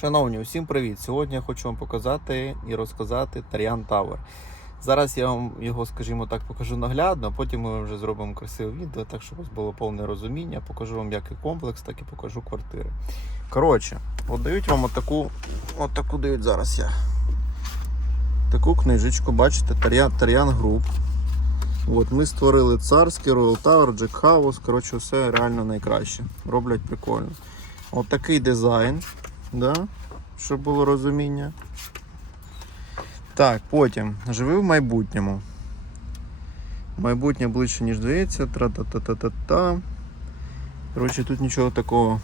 Шановні, усім привіт! Сьогодні я хочу вам показати і розказати Тар'ян Тавер. Зараз я вам його, скажімо так, покажу наглядно, потім ми вже зробимо красиве відео, так щоб у вас було повне розуміння. Покажу вам як і комплекс, так і покажу квартири. Коротше, от дають вам отаку, отаку дають зараз я. Таку книжечку, бачите, Тар'ян Груп. От, ми створили царський Royal Tower, Jack House, коротше, все реально найкраще. Роблять прикольно. От такий дизайн, да? щоб було розуміння. Так, потім живи в майбутньому. Майбутнє ближче, ніж здається. Тра-та-та-та-та-та. Коротше, тут нічого такого.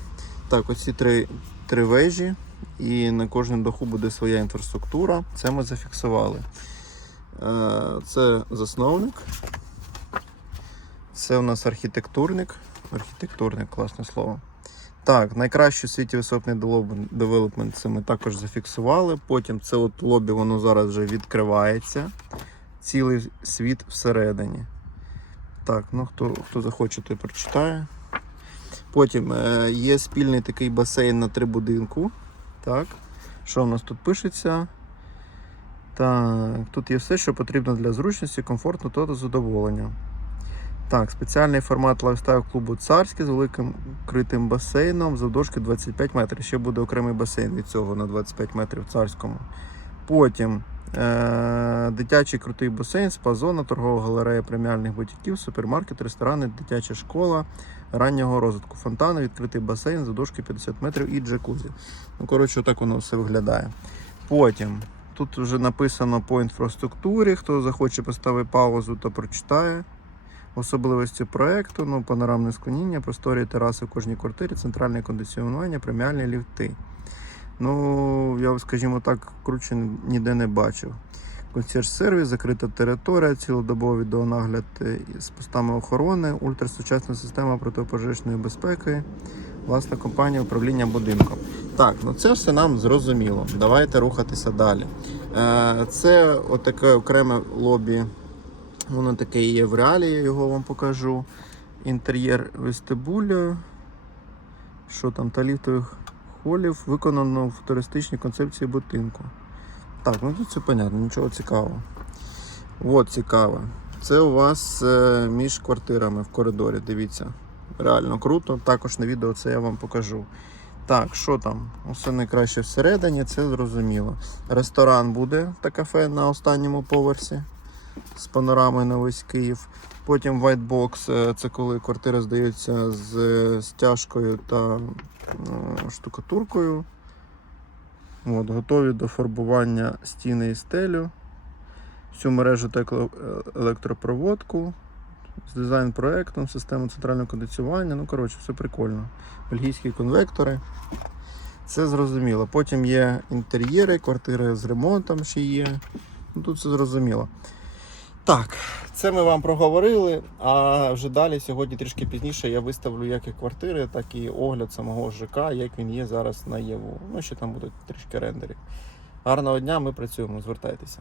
Так, оці три, три вежі, і на кожному даху буде своя інфраструктура. Це ми зафіксували. Е, Це засновник. Це у нас архітектурник. Архітектурник, класне слово. Так, найкращий у світі висотний девелопмент це ми також зафіксували. Потім це от лобі, воно зараз вже відкривається. Цілий світ всередині. Так, ну хто, хто захоче, той прочитає. Потім е, є спільний такий басейн на три будинку. Так. Що у нас тут пишеться? Так, тут є все, що потрібно для зручності, комфорту та задоволення. Так, спеціальний формат лайфстайл клубу царський з великим критим басейном завдовжки 25 метрів. Ще буде окремий басейн від цього на 25 метрів царському. Потім е- дитячий крутий басейн, спа-зона, торгова галерея преміальних бутіків, супермаркет, ресторани, дитяча школа раннього розвитку. Фонтани, відкритий басейн завдовжки 50 метрів і джакузі. Ну, коротше, так воно все виглядає. Потім тут вже написано по інфраструктурі. Хто захоче поставити паузу, то прочитає. Особливості проекту, ну, панорамне склоніння, просторі тераси в кожній квартирі, центральне кондиціонування, преміальні ліфти. Ну, я, скажімо так, круче ніде не бачив. Консьєрж-сервіс, закрита територія, цілодобовий відеонагляд е, з постами охорони, ультрасучасна система протипожежної безпеки, власна компанія управління будинком. Так, ну це все нам зрозуміло. Давайте рухатися далі. Е, Це отаке окреме лобі. Воно таке є в реалі, я його вам покажу. Інтер'єр вестибуля. Що там, та ліфтових холів виконано в туристичній концепції будинку. Так, ну тут все понятно, нічого цікавого. От цікаве. Це у вас е, між квартирами в коридорі, дивіться. Реально круто. Також на відео це я вам покажу. Так, що там? Усе найкраще всередині, це зрозуміло. Ресторан буде та кафе на останньому поверсі з панорамою на весь Київ. Потім white box, е, це коли квартира здається з е, стяжкою та е, штукатуркою. От, готові до фарбування стіни і стелю. Всю мережу та е, електропроводку. З дизайн-проектом, систему центрального кондиціювання. Ну, коротше, все прикольно. Бельгійські конвектори. Це зрозуміло. Потім є інтер'єри, квартири з ремонтом ще є. Ну, тут все зрозуміло. Так, це ми вам проговорили. А вже далі, сьогодні трішки пізніше, я виставлю як і квартири, так і огляд самого ЖК, як він є зараз на ЄВУ. Ну, ще там будуть трішки рендерів. Гарного дня, ми працюємо, звертайтеся.